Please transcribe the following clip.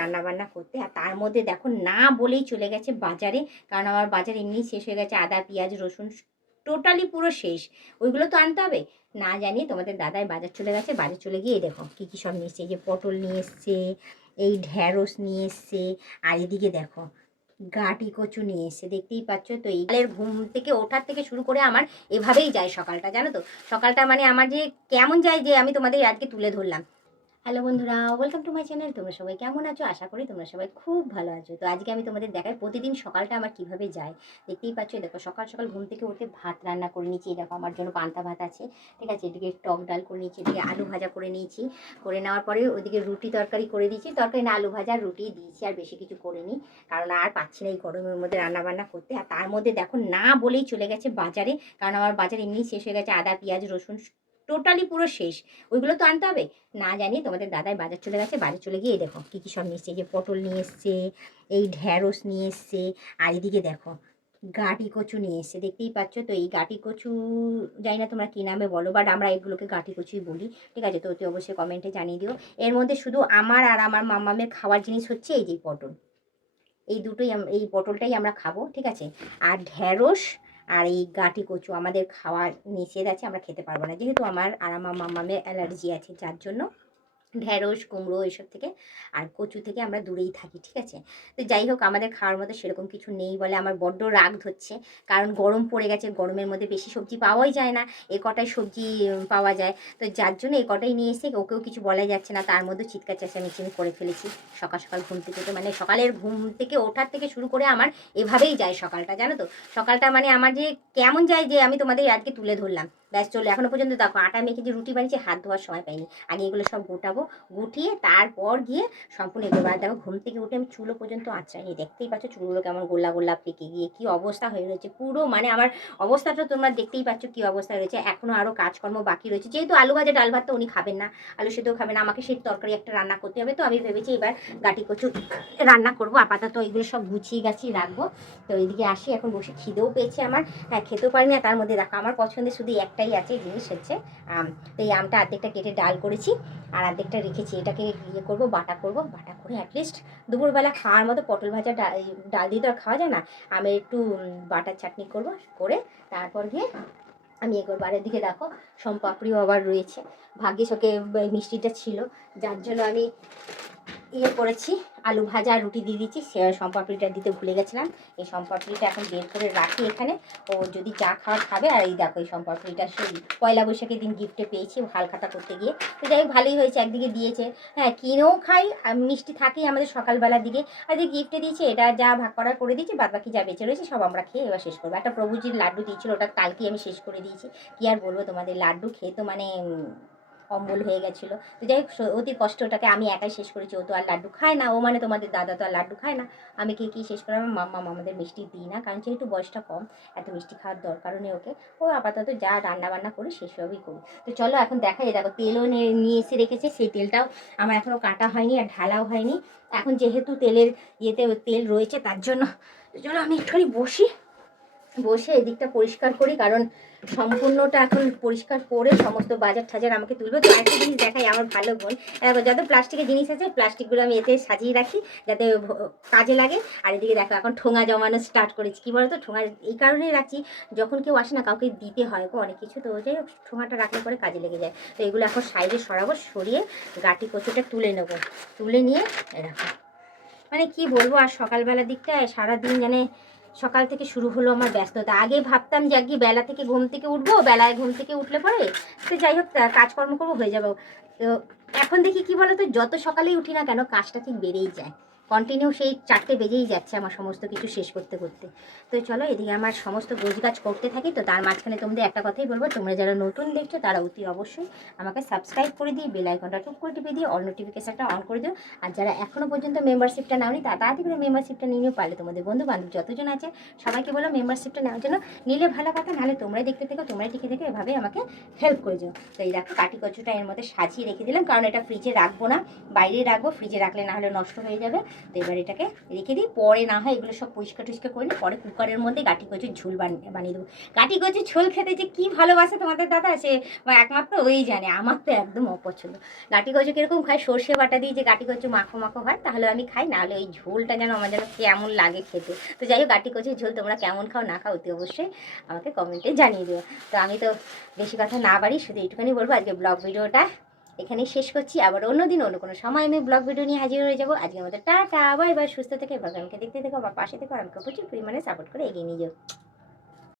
রান্নাবান্না করতে। আর তার মধ্যে দেখো না বলেই চলে গেছে বাজারে, কারণ আমার বাজার এমনি শেষ হয়ে গেছে, আদা পেঁয়াজ রসুন টোটালি পুরো শেষ। ওইগুলো তো আনতে হবে। না জানি তোমাদের দাদাই বাজার চলে গেছে, বাজার চলে গিয়ে দেখো কী কী সব নিয়ে এসছে। এই যে পটল নিয়ে এসছে, এই ঢ্যাঁড়স নিয়ে এসছে, আর এদিকে দেখো গাঁটি কচু নিয়ে এসছে, দেখতেই পাচ্ছ। তো এইগুলোর ঘুম থেকে ওঠার থেকে শুরু করে আমার এভাবেই যায় সকালটা, জানো তো। সকালটা মানে আমার যে কেমন যায় যে আমি তোমাদের আজকে তুলে ধরলাম। হ্যালো বন্ধুরা, ওয়েলকাম টু মাই চ্যানেল। তোমরা সবাই কেমন আছো? আশা করি তোমরা সবাই খুব ভালো আছো। তো আজকে আমি তোমাদের দেখাই প্রতিদিন সকালটা আমার কিভাবে যায়। দেখতেই পাচ্ছ, দেখো সকাল সকাল ঘুম থেকে উঠে ভাত রান্না করে নিয়েছি। দেখো আমার জন্য পান্তা ভাত আছে, ঠিক আছে। এদিকে টক ডাল করে নিয়েছি, এদিকে আলু ভাজা করে নিয়েছি। করে নেওয়ার পরে ওইদিকে রুটি তরকারি করে দিয়েছি। তরকারি না, আলু ভাজা রুটি দিয়েছি, আর বেশি কিছু করিনি, কারণ আর পাচ্ছি না এই গরমের মধ্যে রান্নাবান্না করতে। আর তার মধ্যে দেখো না বলেই চলে গেছে বাজারে, কারণ আমার বাজার এমনি শেষ হয়ে গেছে, আদা পেঁয়াজ রসুন টোটালি পুরো শেষ। ওইগুলো তো আনতে হবে। না জানি তোমাদের দাদাই বাজার চলে গেছে, বাজার চলে গিয়ে দেখো কী কী সব নিয়ে এসছে। এই যে পটল নিয়ে এসছে, এই ঢ্যাঁড়স নিয়ে এসছে, আর এদিকে দেখো গাঁটি কচু নিয়ে এসছে, দেখতেই পাচ্ছ। তো এই গাঁটি কচু জানি না তোমরা কী নামে বলো, বাট আমরা এগুলোকে গাঁটি কচুই বলি, ঠিক আছে। তো অতি অবশ্যই কমেন্টে জানিয়ে দিও। এর মধ্যে শুধু আমার আর আমার মামামের খাওয়ার জিনিস হচ্ছে এই যে পটল, এই দুটোই এই পটলটাই আমরা খাবো, ঠিক আছে। আর ঢ্যাঁড়স আর এই গাঁটি কচু আমাদের খাওয়ার নিষেধ আছে, আমরা খেতে পারবো না, যেহেতু আমার আর আমার মামামের অ্যালার্জি আছে, যার জন্য ঢ্যাঁড়স কুমড়ো এসব থেকে আর কচু থেকে আমরা দূরেই থাকি, ঠিক আছে। তো যাই হোক, আমাদের খাওয়ার মধ্যে সেরকম কিছু নেই বলে আমার বড্ড রাগ ধরছে, কারণ গরম পড়ে গেছে, গরমের মধ্যে বেশি সবজি পাওয়াই যায় না, এ কটাই সবজি পাওয়া যায়। তো যার জন্য এ কটাই নিয়ে এসে ওকেও কিছু বলাই যাচ্ছে না, তার মধ্যে চিৎকার চেঁচামেচি আমি করে ফেলেছি। সকাল সকাল ঘুম থেকে, তো মানে সকালের ঘুম থেকে ওঠার থেকে শুরু করে আমার এভাবেই যায় সকালটা, জানো তো। সকালটা মানে আমার যে কেমন যায় যে আমি তোমাদের আজকে তুলে ধরলাম। ব্যাস চলো, এখনো পর্যন্ত দেখো আটা মেখে যে রুটি বানিয়েছি, হাত ধোয়ার সময় পাইনি। আগে এগুলো সব গোটাবো, গুটিয়ে তারপর গিয়ে সম্পূর্ণ এগুলো। আর দেখো ঘুম থেকে উঠে আমি চুলো পর্যন্ত আঁচড়াইনি, দেখতেই পাচ্ছ চুলগুলো কেমন গোল্লা গোল্লা পেকে গিয়ে কী অবস্থা হয়ে রয়েছে পুরো। মানে আমার অবস্থাটা তোমরা দেখতেই পাচ্ছ কী অবস্থা রয়েছে। এখনও আরও কাজকর্ম বাকি রয়েছে, যেহেতু আলু ভাজা ডাল ভাত তো উনি খাবেন না, আলু সেদ্ধও খাবেন না, আমাকে সেই তরকারি একটা রান্না করতে হবে। তো আমি ভেবেছি এবার গাঁটি কচু রান্না করবো। আপাতত এগুলো সব গুছিয়ে গাছিয়ে রাখবো। তো এইদিকে আসি, এখন বসে খিদেও পেয়েছে আমার। হ্যাঁ, খেতেও পারি না, তার মধ্যে দেখো আমার পছন্দের শুধু একটাই আছে জিনিস, হচ্ছে আম। তো এই আমটা অর্ধেকটা কেটে ডাল করেছি, আর অর্ধেকটা রেখেছি। এটাকে ইয়ে করবো, বাটা করবো, বাটা করে অ্যাটলিস্ট দুপুরবেলা খাওয়ার মতো। পটল ভাজা ডাল দিয়ে তো আর খাওয়া যায় না, আমি একটু বাটার চাটনি করবো, করে তারপর গিয়ে আমি এ করবো। আর এদিকে দেখো সোমপাপড়িও আবার রয়েছে, ভাগ্যিস ওকে মিষ্টিটা ছিল, যার জন্য আমি ইয়ে করেছি, আলু ভাজা আর রুটি দিয়ে দিচ্ছি। সে সোমপাপড়িটা দিতে ভুলে গেছিলাম। এই সোমপাপড়িটা এখন বের করে রাখি এখানে, ও যদি চা খাওয়ার খাবে। আর এই দেখো এই সোমপাপড়িটা সেই পয়লা বৈশাখের দিন গিফটে পেয়েছি হালখাতা করতে গিয়ে। তো যাই হোক, ভালোই হয়েছে, একদিকে দিয়েছে। হ্যাঁ, কিনেও খাই, মিষ্টি থাকেই আমাদের সকালবেলার দিকে, আর যে গিফটে দিয়েছে এটা যা ভাগ করার করে দিয়েছি, বাদ বাকি যা বেঁচে রয়েছে সব আমরা খেয়ে এবার শেষ করবো। একটা প্রভুজির লাড্ডু দিয়েছিল, ওটা কালকেই আমি শেষ করে দিয়েছি। কী আর বলবো তোমাদের, লাড্ডু খেয়ে তো মানে অম্বল হয়ে গেছিলো। তো যাই হোক, অতি কষ্ট ওটাকে আমি একাই শেষ করেছি। ও তো আর লাড্ডু খায় না, ও মানে তোমাদের দাদা তো আর লাড্ডু খায় না। আমি কী শেষ করে আমার আমাদের মিষ্টি দিই না, কারণ যেহেতু বয়সটা কম, এত মিষ্টি খাওয়ার দরকারও নেই ওকে। ও আপাতত যা রান্না বান্না করি সেসবই করি। তো চলো এখন দেখা যায়, দেখো তেলও নিয়ে এসে রেখেছে, সেই তেলটাও আমার এখনও কাটা হয়নি আর ঢালাও হয়নি। এখন যেহেতু তেলের ইয়েতে তেল রয়েছে, তার জন্য চলো আমি একটুখানি বসে এদিকটা পরিষ্কার করি, কারণ সম্পূর্ণটা এখন পরিষ্কার করে সমস্ত বাজার ঠাজার আমাকে তুলবে। তো আরেকটা জিনিস দেখাই, আমার ভালো বোন যত প্লাস্টিকের জিনিস আছে, প্লাস্টিকগুলো আমি এতে সাজিয়ে রাখি যাতে কাজে লাগে। আর এদিকে দেখো এখন ঠোঙা জমানো স্টার্ট করেছি। কী বলো তো, ঠোঙা এই কারণেই রাখছি, যখন কেউ আসে না কাউকে দিতে হয় গো অনেক কিছু, তো যাই হোক ঠোঙাটা রাখলে পরে কাজে লেগে যায়। তো এগুলো এখন সাইডে সরাবো, সরিয়ে গাঁটি কচুটা তুলে নেবো। তুলে নিয়ে এরকম মানে কি বলবো, আর সকালবেলার দিকটায় সারাদিন মানে সকাল থেকে শুরু হলো আমার ব্যস্ততা। আগে ভাবতাম যে আগে বেলা থেকে ঘুম থেকে উঠবো, বেলায় ঘুম থেকে উঠলে পরে তো যাই হোক কাজকর্ম করবো, হয়ে যাবো। তো এখন দেখি কি বলো তো, যত সকালেই উঠি না কেন কাজটা ঠিক বেড়েই যায়, কন্টিনিউ সেই 4টে বেজেই যাচ্ছে আমার সমস্ত কিছু শেষ করতে করতে। তো চলো এদিকে আমার সমস্ত গোছগাছ করতে থাকি। তো তার মাঝখানে তোমাদের একটা কথাই বলবো, তোমরা যারা নতুন দেখছো তারা অতি অবশ্যই আমাকে সাবস্ক্রাইব করে দিয়ে বেল আইকনটা টুক করে টিপে দিয়ে অল নোটিফিকেশনটা অন করে দিও। আর যারা এখনও পর্যন্ত মেম্বারশিপটা নাওনি তাড়াতাড়ি করে মেম্বারশিপটা নিয়ে পারলে তোমাদের বন্ধু বান্ধব যতজন আছে সবাইকে বলো মেম্বারশিপটা নেওয়ার জন্য। নিলে ভালো কথা, নাহলে তোমরাই দেখতে থেকো, তোমরাই টিকে থেকো, এভাবে আমাকে হেল্প করে যাও। তো এই দেখো কাটি কচুটা এর মধ্যে সাজিয়ে রেখে দিলাম, কারণ এটা ফ্রিজে রাখবো না, বাইরেই রাখবো। ফ্রিজে রাখলে না হলে নষ্ট হয়ে যাবে। তো এবার এটাকে রেখে দিই, পরে না হয় এগুলো সব পরিষ্কার টরিষ্কার করে নিই, পরে কুকারের মধ্যে গাঁটি কচুর ঝোল বানিয়ে দেবো। গাঁটি কচুর ঝোল খেতে যে কী ভালোবাসে তোমাদের দাদা, সে একমাত্র ওই জানে, আমার তো একদম অপছন্দ। গাঁটি কচু কীরকম খায়, সর্ষে বাটা দিয়ে যে গাঁটি কচু মাখো মাখো হয় তাহলে আমি খাই, নাহলে ওই ঝোলটা যেন আমার যেন কেমন লাগে খেতে। তো যাই হোক, গাঁটি কচুর ঝোল তোমরা কেমন খাও না খাও অতি অবশ্যই আমাকে কমেন্টে জানিয়ে দিও। তো আমি তো বেশি কথা না বাড়ি, শুধু এইটুখানি বলবো, আজকে ব্লগ ভিডিওটা এখানেই শেষ করছি। আবার অন্যদিন অন্য কোনো সময় আমি ব্লগ ভিডিও নিয়ে হাজির হয়ে যাবো। আজকে আমাদের টাটা, বাই বাই, সুস্থ থেকে এবার আমাকে দেখতে থেকো, আমার পাশে থেকো, আমাকে প্রচুর পরিমাণে সাপোর্ট করে এগিয়ে নিয়ে যাও।